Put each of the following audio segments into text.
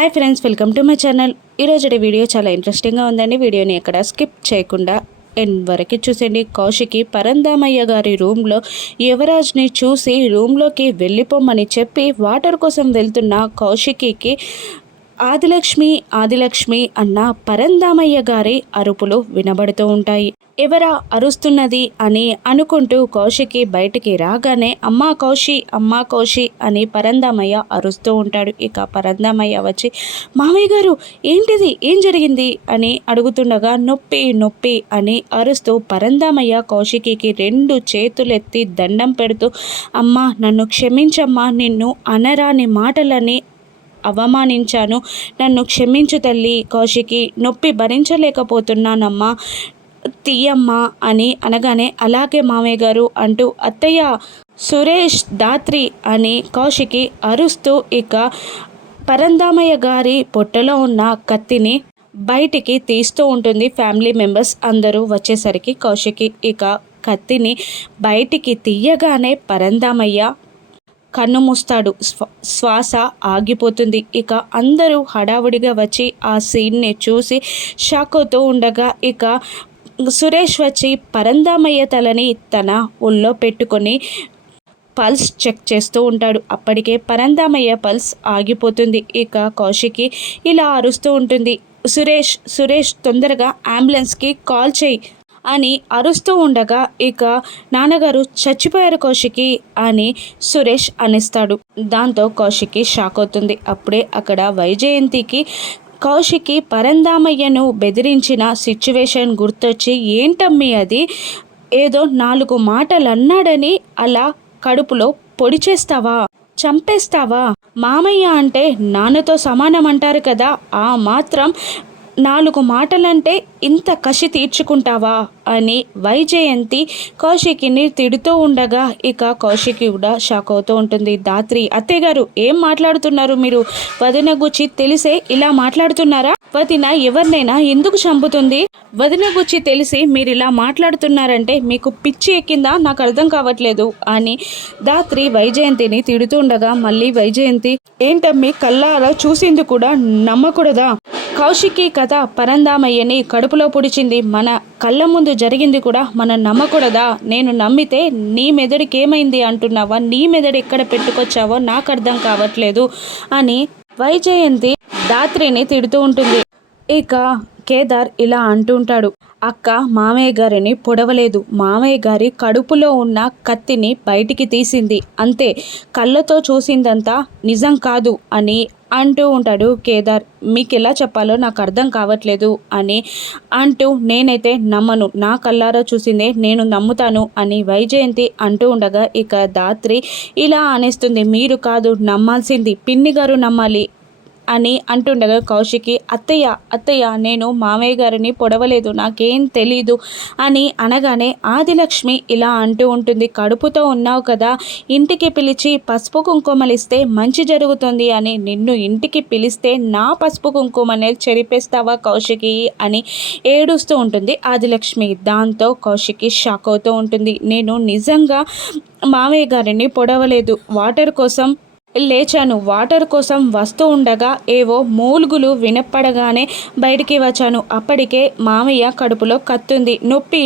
Hi friends, welcome to my channel. ఈరోజు video చాలా ఇంట్రెస్టింగ్గా ఉందండి. వీడియోని ఎక్కడ స్కిప్ చేయకుండా ఎండ్ వరకు చూసేయండి. కౌశికి పరందామయ్య గారి రూమ్లో యువరాజ్ని చూసి రూమ్లోకి వెళ్ళిపోమని చెప్పి వాటర్ కోసం వెళ్తున్న కౌశికి ఆదిలక్ష్మి అన్న పరందామయ్య గారి అరుపులు వినబడుతూ ఉంటాయి. ఎవరా అరుస్తున్నది అని అనుకుంటూ కౌశికి బయటికి రాగానే అమ్మా కౌశి అని పరందామయ్య అరుస్తూ ఉంటాడు. ఇక పరందామయ్య వచ్చి మామయ్య గారు ఏంటిది, ఏం జరిగింది అని అడుగుతుండగా నొప్పి అని అరుస్తూ పరందామయ్య కౌశికి 2 చేతులెత్తి దండం పెడుతూ అమ్మా నన్ను క్షమించమ్మా, నిన్ను అనరాని మాటలని అవమానించాను, నన్ను క్షమించు తల్లి, కౌశికి నొప్పి భరించలేకపోతున్నానమ్మా, తీయమ్మా అని అనగానే అలాగే మామయ్య గారు అంటూ అత్తయ్య, సురేష్, దాత్రి అని కౌశికి అరుస్తూ ఇక పరందామయ్య గారి పొట్టలో ఉన్న కత్తిని బయటికి తీస్తూ ఉంటుంది. ఫ్యామిలీ మెంబర్స్ అందరూ వచ్చేసరికి కౌశికి ఇక కత్తిని బయటికి తీయగానే పరందామయ్య కన్ను మూస్తాడు. శ్వాస ఆగిపోతుంది. ఇక అందరూ హడావుడిగా వచ్చి ఆ సీన్ని చూసి షాక్ అవుతూ ఉండగా ఇక సురేష్ వచ్చి పరందామయ్య తలని తన ఒళ్ళో పెట్టుకొని పల్స్ చెక్ చేస్తూ ఉంటాడు. అప్పటికే పరందామయ్య పల్స్ ఆగిపోతుంది. ఇక కౌశికి ఇలా అరుస్తూ ఉంటుంది, సురేష్ తొందరగా అంబులెన్స్కి కాల్ చేయి అని అరుస్తూ ఉండగా ఇక నాన్నగారు చచ్చిపోయారు కౌశికి అని సురేష్ అనేస్తాడు. దాంతో కౌశికి షాక్ అవుతుంది. అప్పుడే అక్కడ వైజయంతికి కౌశికి పరందామయ్యను బెదిరించిన సిచ్యువేషన్ గుర్తొచ్చి ఏంటమ్మీ అది, ఏదో 4 మాటలు అన్నాడని అలా కడుపులో పొడి చేస్తావా, చంపేస్తావా, మామయ్య అంటే నాన్నతో సమానం అంటారు కదా, ఆ మాత్రం 4 మాటలంటే ఇంత కసి తీర్చుకుంటావా అని వైజయంతి కౌశికిని తిడుతూ ఉండగా ఇక కౌశికి కూడా షాక్ అవుతూ ఉంటుంది. దాత్రి, అత్తయ్య గారు ఏం మాట్లాడుతున్నారు మీరు, వదిన గుచ్చి తెలిసే ఇలా మాట్లాడుతున్నారా, వదిన ఎవరినైనా ఎందుకు చంపుతుంది, వదిన గుచ్చి తెలిసి మీరు ఇలా మాట్లాడుతున్నారంటే మీకు పిచ్చి ఎక్కిందా, నాకు అర్థం కావట్లేదు అని దాత్రి వైజయంతిని తిడుతుండగా మళ్ళీ వైజయంతి ఏంటమ్మీ కళ్ళారా చూసింది కూడా నమ్మకూడదా, కౌశికి కథ పరందామయ్యని కడుపులో పొడిచింది, మన కళ్ళ ముందు జరిగింది కూడా మనం నమ్మకూడదా, నేను నమ్మితే నీ మెదడుకి ఏమైంది అంటున్నావా, నీ మెదడు ఎక్కడ పెట్టుకొచ్చావో నాకు అర్థం కావట్లేదు అని వైజయంతి దాత్రిని తిడుతూ ఉంటుంది. ఇక కేదార్ ఇలా అంటుంటాడు, అక్క మామయ్య గారిని పొడవలేదు, మామయ్య గారి కడుపులో ఉన్న కత్తిని బయటికి తీసింది అంతే, కళ్ళతో చూసిందంతా నిజం కాదు అని అంటూ ఉంటాడు కేదార్. మీకు ఎలా చెప్పాలో నాకు అర్థం కావట్లేదు అని అంటూ నేనైతే నమ్మను, నా కళ్ళారా చూసిందే నేను నమ్ముతాను అని వైజయంతి అంటూ ఉండగా ఇక దాత్రి ఇలా అనేస్తుంది, మీరు నమ్మాల్సింది పిన్ని గారు నమ్మాలి అని అంటుండగా కౌశికి అత్తయ్య నేను మామయ్య గారిని పొడవలేదు, నాకేం తెలీదు అని అనగానే ఆదిలక్ష్మి ఇలా అంటూ ఉంటుంది, కడుపుతో ఉన్నావు కదా, ఇంటికి పిలిచి పసుపు కుంకుమలిస్తే మంచి జరుగుతుంది అని నిన్ను ఇంటికి పిలిస్తే నా పసుపు కుంకుమని చెరిపేస్తావా కౌశికి అని ఏడుస్తూ ఉంటుంది ఆదిలక్ష్మి. దాంతో కౌశికి షాక్ అవుతూ ఉంటుంది, నేను నిజంగా మామయ్య గారిని పొడవలేదు, వాటర్ కోసం లేచాను, వాటర్ కోసం వస్తూ ఉండగా ఏవో మూలుగులు వినపడగానే బయటికి వచ్చాను, అప్పటికే మామయ్య కడుపులో కత్తుంది, నొప్పి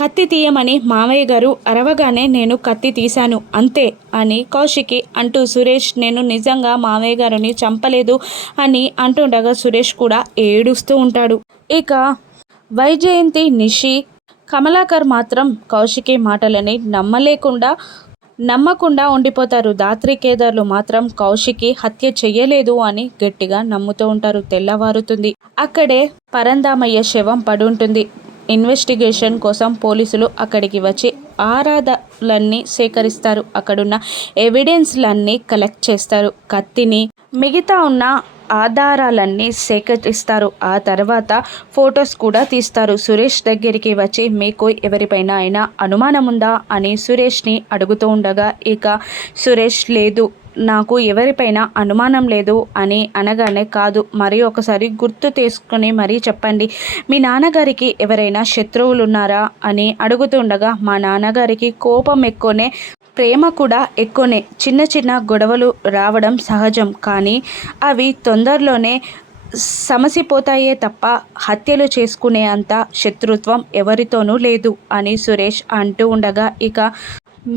కత్తి తీయమని మామయ్య గారు అరవగానే నేను కత్తి తీశాను అంతే అని కౌశికి అంటూ సురేష్ నేను నిజంగా మామయ్య గారిని చంపలేదు అని అంటుండగా సురేష్ కూడా ఏడుస్తూ ఉంటాడు. ఇక వైజయంతి, నిషి, కమలాకర్ మాత్రం కౌశికి మాటలని నమ్మకుండా ఉండిపోతారు. దాత్రి, కేదార్లు మాత్రం కౌశికి హత్య చెయ్యలేదు అని గట్టిగా నమ్ముతూ ఉంటారు. తెల్లవారుతుంది. అక్కడే పరందామయ్య శవం పడుంటుంది. ఇన్వెస్టిగేషన్ కోసం పోలీసులు అక్కడికి వచ్చి ఆధారాలన్నీ సేకరిస్తారు. అక్కడున్న ఎవిడెన్స్లన్నీ కలెక్ట్ చేస్తారు. కత్తిని, మిగతా ఉన్న ఆధారాలన్నీ సేకరిస్తారు. ఆ తర్వాత ఫొటోస్ కూడా తీస్తారు. సురేష్ దగ్గరికి వచ్చి మీకు ఎవరిపైన అయినా అనుమానం ఉందా అని సురేష్ని అడుగుతూ ఉండగా ఇక సురేష్ లేదు, నాకు ఎవరిపైన అనుమానం లేదు అని అనగానే కాదు మరి ఒకసారి గుర్తు తీసుకుని మరీ చెప్పండి, మీ నాన్నగారికి ఎవరైనా శత్రువులు ఉన్నారా అని అడుగుతుండగా మా నాన్నగారికి కోపం ఎక్కువనే ప్రేమ కూడా ఎక్కువనే. చిన్న చిన్న గొడవలు రావడం సహజం, కానీ అవి తొందరలోనే సమసిపోతాయే తప్ప హత్యలు చేసుకునే అంత శత్రుత్వం ఎవరితోనూ లేదు అని సురేష్ అంటూ ఉండగా, ఇక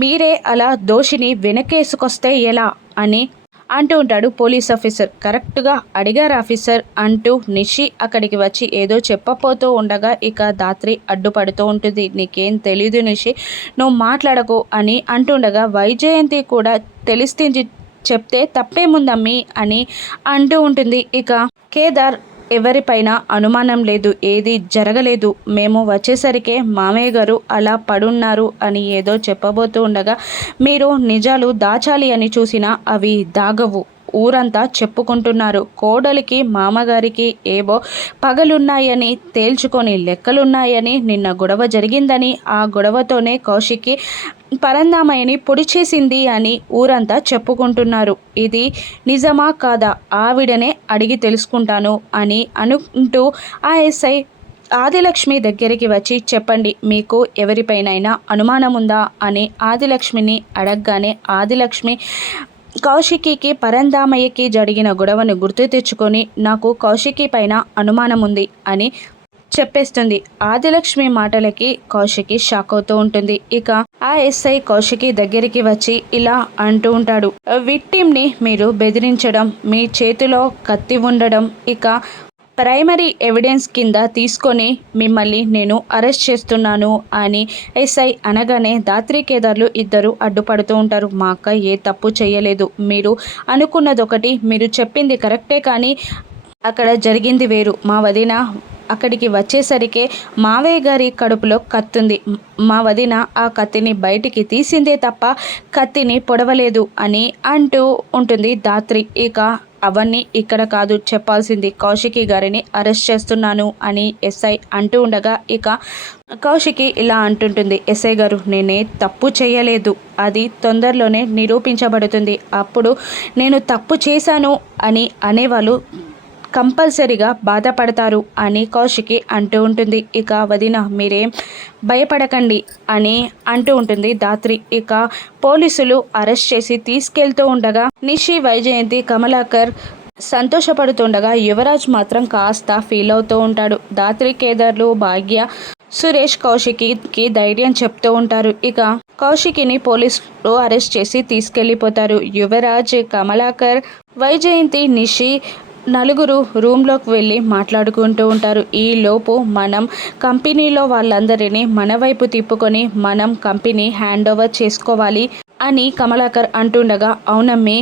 మీరే అలా దోషిని వెనకేసుకొస్తే ఎలా అని అంటూ ఉంటాడు పోలీస్ ఆఫీసర్. కరెక్ట్గా అడిగారు ఆఫీసర్ అంటూ నిషి అక్కడికి వచ్చి ఏదో చెప్పపోతూ ఉండగా, ఇక ధాత్రి అడ్డుపడుతూ ఉంటుంది. నీకేం తెలీదు నిషి, నువ్వు మాట్లాడకు అని అంటుండగా, వైజయంతి కూడా తెలిసింది చెప్తే తప్పేముందమ్మీ అని అంటూ ఉంటుంది. ఇక కేదార్ ఎవరిపైన అనుమానం లేదు, ఏది జరగలేదు, మేము వచ్చేసరికే మామయ్య గారు అలా పడున్నారు అని ఏదో చెప్పబోతూ ఉండగా, మీరు నిజాలు దాచాలి అని చూసినా అవి దాగవు, ఊరంతా చెప్పుకుంటున్నారు. కోడలికి మామగారికి ఏవో పగలున్నాయని తేల్చుకొని లెక్కలున్నాయని నిన్న గొడవ జరిగిందని, ఆ గొడవతోనే కౌశిక్కి పరందామయ్యని పొడి చేసింది అని ఊరంతా చెప్పుకుంటున్నారు. ఇది నిజమా కాదా ఆవిడనే అడిగి తెలుసుకుంటాను అని అంటూ ఆ ఎస్ఐ ఆదిలక్ష్మి దగ్గరికి వచ్చి, చెప్పండి మీకు ఎవరిపైనైనా అనుమానం ఉందా అని ఆదిలక్ష్మిని అడగగానే, ఆదిలక్ష్మి కౌశికికి పరందామయ్యకి జరిగిన గొడవను గుర్తు తెచ్చుకొని, నాకు కౌశికి పైన అనుమానం ఉంది అని చెప్పేస్తుంది. ఆదిలక్ష్మి మాటలకి కౌశికి షాక్ అవుతూ ఉంటుంది. ఇక ఆ ఎస్ఐ కౌశికి దగ్గరికి వచ్చి ఇలా అంటూ ఉంటాడు, విక్టిమ్ని మీరు బెదిరించడం, మీ చేతిలో కత్తి ఉండడం, ఇక ప్రైమరీ ఎవిడెన్స్ కింద తీసుకొని మిమ్మల్ని నేను అరెస్ట్ చేస్తున్నాను అని ఎస్ఐ అనగానే, ధాత్రి కేదార్లు ఇద్దరు అడ్డుపడుతూ ఉంటారు. మా అక్క ఏ తప్పు చేయలేదు, మీరు అనుకున్నది ఒకటి, మీరు చెప్పింది కరెక్టే, కానీ అక్కడ జరిగింది వేరు. మా వదిన అక్కడికి వచ్చేసరికే మావయ్య గారి కడుపులో కత్తుంది, మా వదిన ఆ కత్తిని బయటికి తీసిందే తప్ప కత్తిని పొడవలేదు అని అంటూ ఉంటుంది ధాత్రి. ఇక అవన్నీ ఇక్కడ కాదు చెప్పాల్సింది, కౌశికి గారిని అరెస్ట్ చేస్తున్నాను అని ఎస్ఐ అంటూ ఉండగా, ఇక కౌశికి ఇలా అంటుంటుంది, ఎస్ఐ గారు నేనే తప్పు చేయలేదు, అది తొందరలోనే నిరూపించబడుతుంది, అప్పుడు నేను తప్పు చేశాను అని అనేవాళ్ళు కంపల్సరీగా బాధపడతారు అని కౌశికి అంటూ ఉంటుంది. ఇక వదిన మీరేం భయపడకండి అని అంటూ ఉంటుంది ధాత్రి. ఇక పోలీసులు అరెస్ట్ చేసి తీసుకెళ్తూ ఉండగా నిషి, వైజయంతి, కమలాకర్ సంతోషపడుతుండగా యువరాజ్ మాత్రం కాస్త ఫీల్ అవుతూ ఉంటాడు. ధాత్రి, కేదార్లు, భాగ్య, సురేష్ కౌశికి ధైర్యం చెప్తూ ఉంటారు. ఇక కౌశికిని పోలీసులు అరెస్ట్ చేసి తీసుకెళ్ళిపోతారు. యువరాజ్, కమలాకర్, వైజయంతి, నిషి నలుగురు రూమ్లోకి వెళ్ళి మాట్లాడుకుంటూ ఉంటారు. ఈలోపు మనం కంపెనీలో వాళ్ళందరినీ మన వైపు తిప్పుకొని మనం కంపెనీ హ్యాండ్ ఓవర్ చేసుకోవాలి అని కమలాకర్ అంటుండగా, అవునమ్మి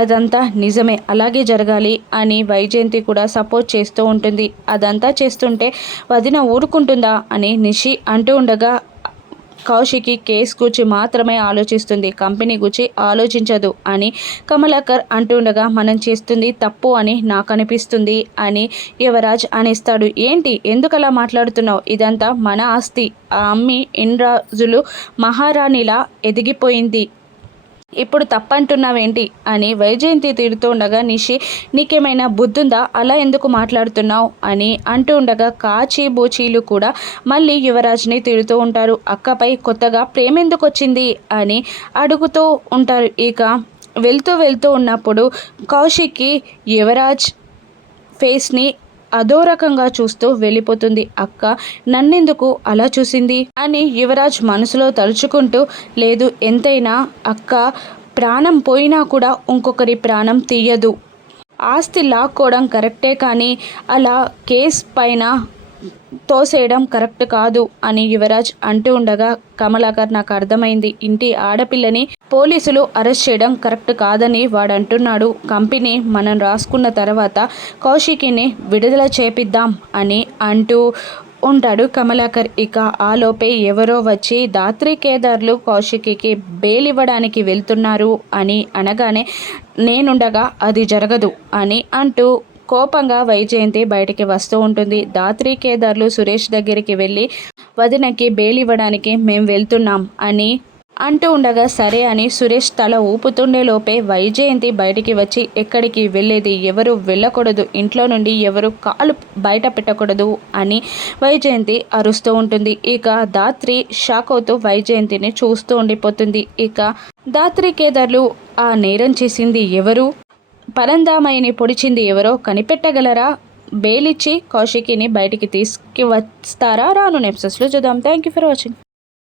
అదంతా నిజమే, అలాగే జరగాలి అని వైజయంతి కూడా సపోర్ట్ చేస్తూ ఉంటుంది. అదంతా చేస్తుంటే వదిన ఊరుకుంటుందా అని నిషి అంటూ ఉండగా, కౌశికి కేసు గురించి మాత్రమే ఆలోచిస్తుంది, కంపెనీ గురించి ఆలోచించదు అని కమలాకర్ అంటుండగా, మనం చేస్తుంది తప్పు అని నాకు అనిపిస్తుంది అని యువరాజ్ అనేస్తాడు. ఏంటి ఎందుకు అలా మాట్లాడుతున్నావు, ఇదంతా మన ఆస్తి, ఆ అమ్మి ఇన్ని రోజులు మహారాణిలా ఎదిగిపోయింది, ఇప్పుడు తప్పంటున్నావేంటి అని వైజయంతి తిడుతూ ఉండగా, నిషి నీకేమైనా బుద్ధుందా, అలా ఎందుకు మాట్లాడుతున్నావు అని అంటూ ఉండగా, కాచి బూచీలు కూడా మళ్ళీ యువరాజ్ని తిడుతూ ఉంటారు. అక్కపై కొత్తగా ప్రేమ ఎందుకు వచ్చింది అని అడుగుతూ ఉంటారు. ఇక వెళ్తూ ఉన్నప్పుడు కౌశిక్కి యువరాజ్ ఫేస్ని అదో రకంగా చూస్తూ వెళ్ళిపోతుంది. అక్క నన్నెందుకు అలా చూసింది అని యువరాజ్ మనసులో తలుచుకుంటూ, లేదు ఎంతైనా అక్క ప్రాణం పోయినా కూడా ఇంకొకరి ప్రాణం తీయదు, ఆస్తి లాక్కోవడం కరెక్టే, కానీ అలా కేస్ పైన తోసేయడం కరెక్ట్ కాదు అని యువరాజ్ అంటూ ఉండగా, కమలాకర్ నాకు అర్థమైంది, ఇంటి ఆడపిల్లని పోలీసులు అరెస్ట్ చేయడం కరెక్ట్ కాదని వాడంటున్నాడు, కంపెనీ మనం రాసుకున్న తర్వాత కౌశికిని విడుదల చేపిద్దాం అని అంటూ ఉంటాడు కమలాకర్. ఇక ఆలోపే ఎవరో వచ్చి ధాత్రి, కేదార్లు కౌశికికి బెయిల్ ఇవ్వడానికి వెళ్తున్నారు అని అనగానే, నేనుండగా అది జరగదు అని అంటూ కోపంగా వైజయంతి బయటికి వస్తూ ఉంటుంది. ధాత్రి, కేదార్లు సురేష్ దగ్గరికి వెళ్ళి వదినకి బెయిల్ ఇవ్వడానికి మేము వెళ్తున్నాం అని అంటూ ఉండగా సరే అని సురేష్ తల ఊపుతుండే లోపే వైజయంతి బయటికి వచ్చి ఎక్కడికి వెళ్ళేది, ఎవరు వెళ్ళకూడదు, ఇంట్లో నుండి ఎవరు కాలు బయట పెట్టకూడదు అని వైజయంతి అరుస్తూ ఉంటుంది. ఇక ధాత్రి షాక్ అవుతూ వైజయంతిని చూస్తూ ఉండిపోతుంది. ఇక ధాత్రి కేదార్లు ఆ నేరం చేసింది ఎవరు, పరందామయ్యని పొడిచింది ఎవరో కనిపెట్టగలరా, బెయిలిచ్చి కౌశికిని బయటికి తీసుకువస్తారా? రాను ఎపిసోడ్స్లో చూద్దాం. Thank you for watching.